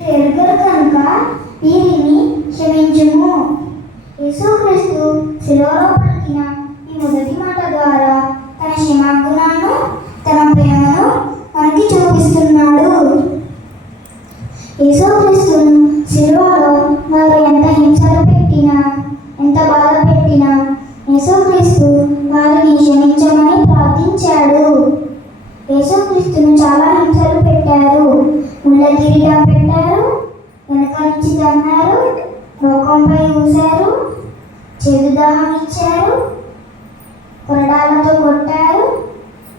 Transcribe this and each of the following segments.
ఎరుగరు కనుక వీరిని క్షమించుము. యేసుక్రీస్తు శిలువలో పలికిన ఈ మొదటి మాట ద్వారా తన క్షమాగుణాను తన ప్రేమను మనకి చూపిస్తున్నాడు. యేసుక్రీస్తును శిలువలో వారు ఎంత హింసలు పెట్టినా ఎంత బాధ పెట్టినా యేసుక్రీస్తు వారిని క్షమించమని ప్రార్థించాడు. యేసుక్రీస్తును చాలా హింసలు పెట్టారు. ముళ్ళ కిరీటం వెనక అన్నారు ముఖంపై ఊశారు ఊశారు చెడుదాహం ఇచ్చారు. కొరడాలతో కొట్టారు.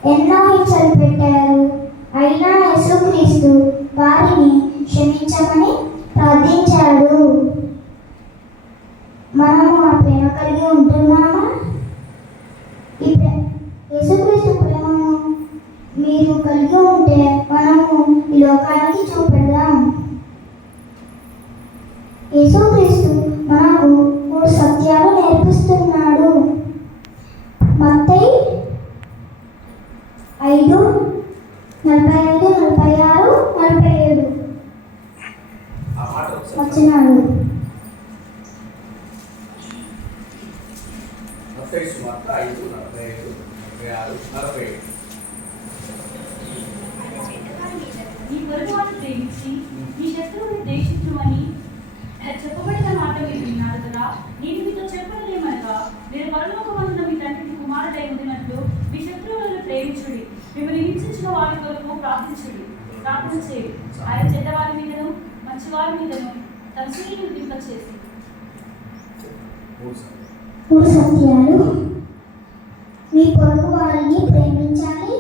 ఎన్నో హింసలు పెట్టారు. అయినా యేసుక్రీస్తు వారిని క్షమించమని ప్రార్థించాడు. మనము ఆ ప్రేమ కలిగి ఉంటున్నామా? ఈ యేసుక్రీస్తు ప్రేమను మీరు కలిగి ఉంటే మనము ఈ లోకానికి చూపెడదాం. యేసుక్రీస్తు మనకు మూడు సత్యాలు నేర్పిస్తున్నాడు. మత్తయి ఐదు నలభై ఐదు నలభై ఆరు నలభై ఏడు వచ్చినాడు ఐదు నలభై ఐదు నలభై ఆరు నలభై ఏడు నీ పొరుగువారిని ప్రేమించి నీ శత్రువుని ద్వేషించుమని చెప్పబడిన మాట మీరు విన్నారు కదా? నేను మీతో చెప్పలేమనగా మీరు పరలోకమందున మీ తండ్రికి కుమారుడై ఉండినట్లు మీ శత్రువులను ప్రేమించుడి మిమ్మల్ని హింసించిన వారి కొరకు ప్రార్థించుడి. ప్రార్థన చేయి. ఆయన చెడ్డవారి మీదను మంచివారి మీదను తన సూర్యుని దింపచేసి సత్యాలు మీ పొరుగు వారిని ప్రేమించాలి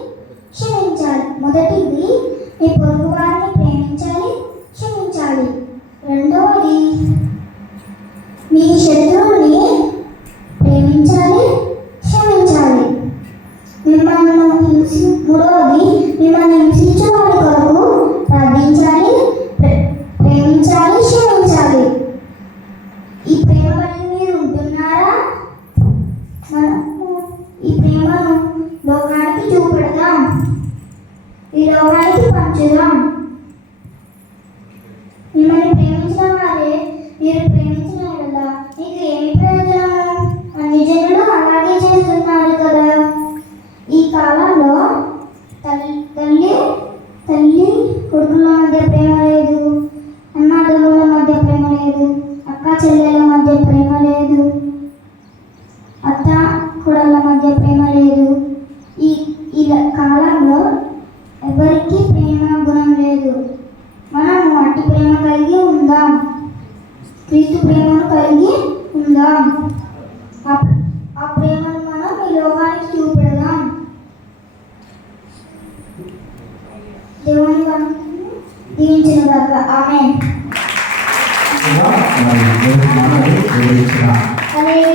క్షమించాలి. మొదటిది మీ పొరుగు వారిని మూడవది మిమ్మల్ని హింసించే వారి కొరకు ప్రార్థించాలి ప్రేమించాలి క్షమించాలి. ఈ ప్రేమ వల్ల మీరు ఉంటున్నారా? ఈ ప్రేమను లోకానికి చూపెడదాం. ఈ లోకానికి పంచుదాం. మిమ్మల్ని ప్రేమించిన వారే మీరు ప్రేమించిన కొడుకుల మధ్య ప్రేమ లేదు. అన్నదమ్ముల మధ్య ప్రేమ లేదు. అక్క చెల్లెల మధ్య ప్రేమ లేదు. అత్త కొడల మధ్య ప్రేమ లేదు. ఈ ఈ కాలంలో ఎవరికి ప్రేమ గుణం లేదు. మనము అట్టి ప్రేమ కలిగి ఉందాం. క్రీస్తు ప్రేమను కలిగి ఉందాం. దీవించిన గాక ఆమె కూడా మరి దేవుని మాటలు వివరించిన హల్లెలూయా